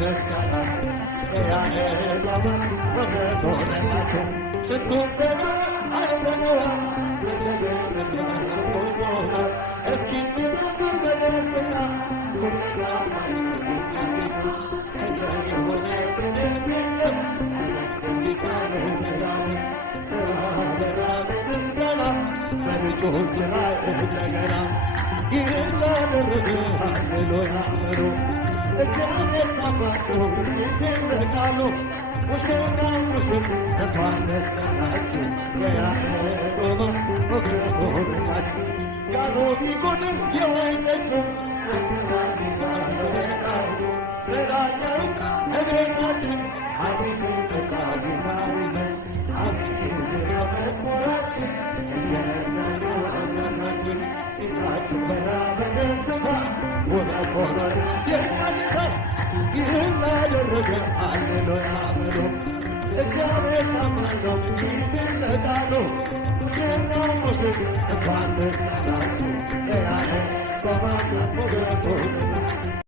ደስ አላቸው ያዕቆብ ሞገስ ሆነላቸው ስንቱን ዘመን አይተነዋል በሰገነት ላይ ቆመዋል እስኪ እንዘምር በደስታ ሁለታማኝ ጌታ እንደ የሆነ ምንም የለም አላስፈልጋለሁ ዘላለም ስራ በራብ ምስጋና በልጆች ላይ እንደገና ይህን ላደረገ ሃሌሉያ በሉ እግዚአብሔር ታባቶ ጊዜ በቃሉ ሙሽራ ሙሽር እንኳን ደስ አላችሁ የያዕቆብ ሞገስ ሆነላችሁ ጋኑ ቢጎድል የወይን ጠጁ ሙሽራ ቢባል በቃሉ በላለው እቤታችን አዲስን ዕቃ ጌታ ይዘን አዲስ መዝሙራችን እንደነው አምላካችን ፊታችን በራ በደስታ ውበት ሆነ የቀልታ ይህን ላደረገ ሃሌሉያ በሉ እግዚአብሔር ታማኝ ነው ጊዜ በቃሉ ሙሽራ ሙሽር እንኳን ደስ አላችሁ የያዕቆብ ሞገስ ሆነላችሁ